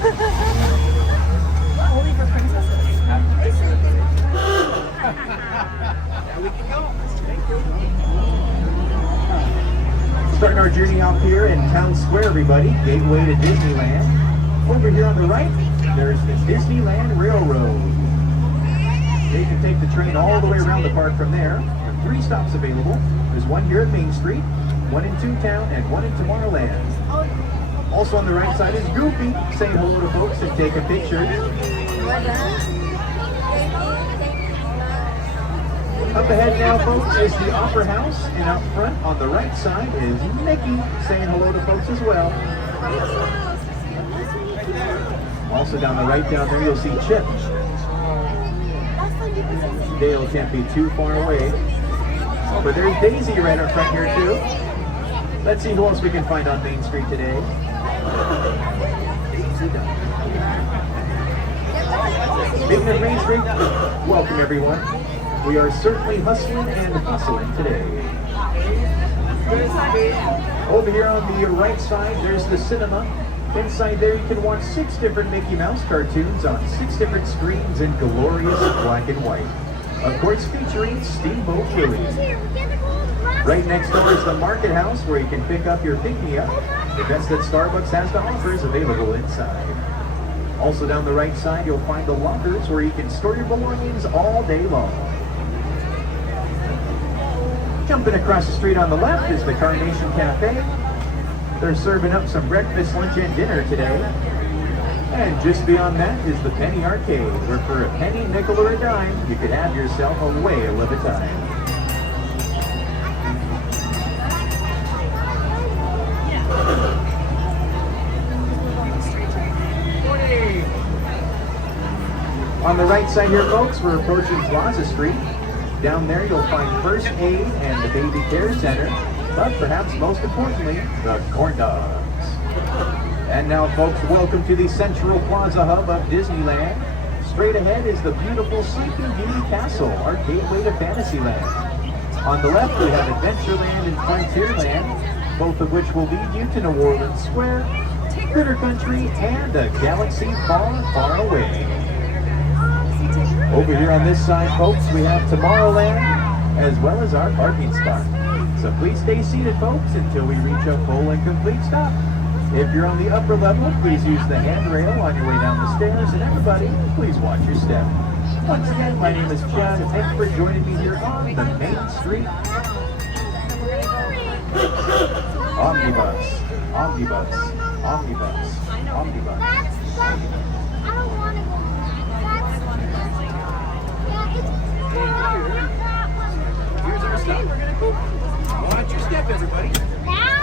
Only for princesses. Now we can go. Thank you. Starting our journey out here in Town Square, everybody. Gateway to Disneyland. Over here on the right, there's the Disneyland Railroad. You can take the train all the way around the park from there. There are 3 stops available. There's one here at Main Street, one in Toontown, and one in Tomorrowland. Also on the right side is Goofy, saying hello to folks and taking pictures. Up ahead now, folks, is the Opera House, and out front on the right side is Mickey, saying hello to folks as well. Also down the right down there, you'll see Chip. Dale can't be too far away. Oh, but there's Daisy right up front here too. Let's see who else we can find on Main Street today. Speaking of Main Street, welcome everyone. We are certainly hustling and hustling today. Over here on the right side, there's the cinema. Inside there, you can watch 6 different Mickey Mouse cartoons on 6 different screens in glorious black and white. Of course, featuring Steamboat Willie. Right next door is the Market House, where you can pick up your pick-me-up. The best that Starbucks has to offer is available inside. Also down the right side, you'll find the lockers where you can store your belongings all day long. Jumping across the street on the left is the Carnation Cafe. They're serving up some breakfast, lunch, and dinner today. And just beyond that is the Penny Arcade, where for a penny, nickel, or a dime, you could have yourself a whale of a time. On the right side here, folks, we're approaching Plaza Street. Down there, you'll find First Aid and the Baby Care Center, but perhaps most importantly, the corn dogs. And now, folks, welcome to the Central Plaza hub of Disneyland. Straight ahead is the beautiful Sleeping Beauty Castle, our gateway to Fantasyland. On the left, we have Adventureland and Frontierland, both of which will lead you to New Orleans Square, Critter Country, and a galaxy far, far away. Over here on this side, folks, we have Tomorrowland, as well as our parking spot. So please stay seated, folks, until we reach a full and complete stop. If you're on the upper level, please use the handrail on your way down the stairs, and everybody, please watch your step. Once again, my name is Chad, and thanks for joining me here on the Main Street Omnibus, Omnibus, Omnibus, Omnibus. I don't want to go. Here's our stop. Watch your step, everybody. Now